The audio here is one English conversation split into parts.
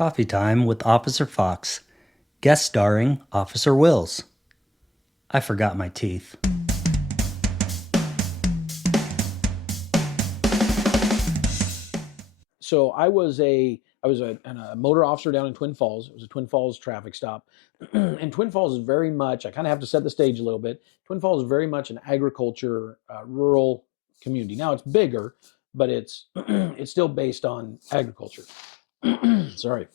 Coffee Time with Officer Fox, guest starring Officer Wills. I forgot my teeth. So I was a motor officer down in Twin Falls. It was a Twin Falls traffic stop, and Twin Falls is very much. I kind of have to set the stage a little bit. Twin Falls is very much an agriculture, rural community. Now it's bigger, but it's it's still based on agriculture. Sorry.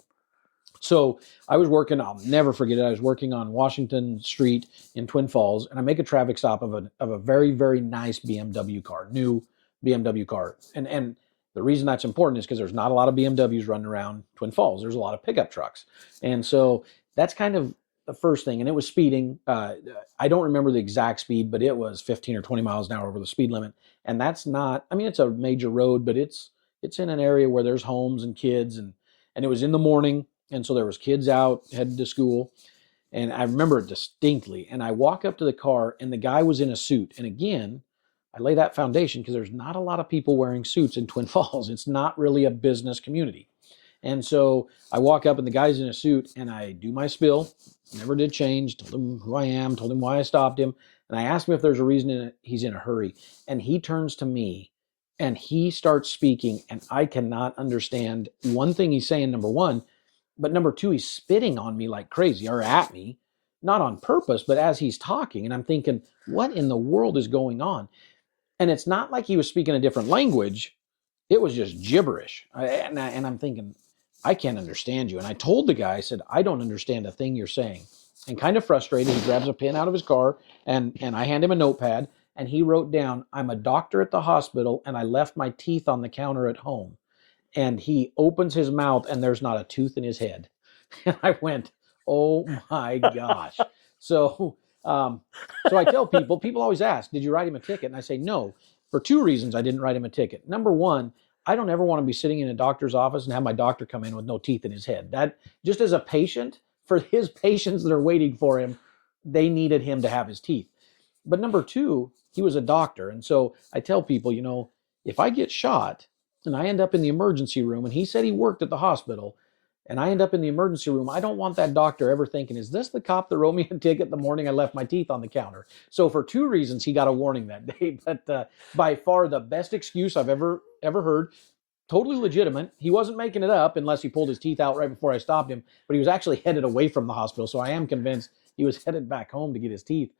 So I was working. I'll never forget it. I was working on Washington Street in Twin Falls, and I make a traffic stop of a very nice BMW car, new BMW car, and the reason that's important is because there's not a lot of BMWs running around Twin Falls. There's a lot of pickup trucks, and so that's kind of the first thing. And it was speeding. I don't remember the exact speed, but it was 15 or 20 miles an hour over the speed limit. And that's not. I mean, it's a major road, but it's in an area where there's homes and kids, and it was in the morning, and so there was kids out headed to school. And I remember it distinctly. And I walk up to the car, and the guy was in a suit. And again, I lay that foundation because there's not a lot of people wearing suits in Twin Falls. It's not really a business community. And so I walk up, and the guy's in a suit, and I do my spill. Never did change. Told him who I am. Told him why I stopped him. And I asked him if there's a reason he's in a hurry. And he turns to me, and he starts speaking, and I cannot understand one thing he's saying, number one. But number two, he's spitting on me like crazy, or at me, not on purpose, but as he's talking. And I'm thinking, what in the world is going on? And it's not like he was speaking a different language. It was just gibberish. And I'm thinking, I can't understand you. And I told the guy, I said, I don't understand a thing you're saying. And kind of frustrated, he grabs a pen out of his car, and I hand him a notepad, and he wrote down, I'm a doctor at the hospital, and I left my teeth on the counter at home. And he opens his mouth, and there's not a tooth in his head. And I went, oh my gosh. So, so I tell people always ask, did you write him a ticket? And I say, no, for two reasons I didn't write him a ticket. Number one, I don't ever want to be sitting in a doctor's office and have my doctor come in with no teeth in his head. That, just as a patient, for his patients that are waiting for him, they needed him to have his teeth. But number two, he was a doctor. And so I tell people, if I get shot and I end up in the emergency room, and he said he worked at the hospital, and I end up in the emergency room, I don't want that doctor ever thinking, is this the cop that wrote me a ticket the morning I left my teeth on the counter? So for two reasons, he got a warning that day. But by far the best excuse I've ever heard, totally legitimate. He wasn't making it up unless he pulled his teeth out right before I stopped him, but he was actually headed away from the hospital. So I am convinced he was headed back home to get his teeth.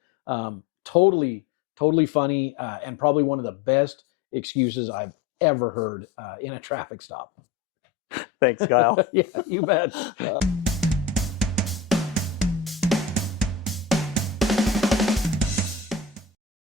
Totally funny, and probably one of the best excuses I've ever heard in a traffic stop. Thanks, Kyle. Yeah, you bet.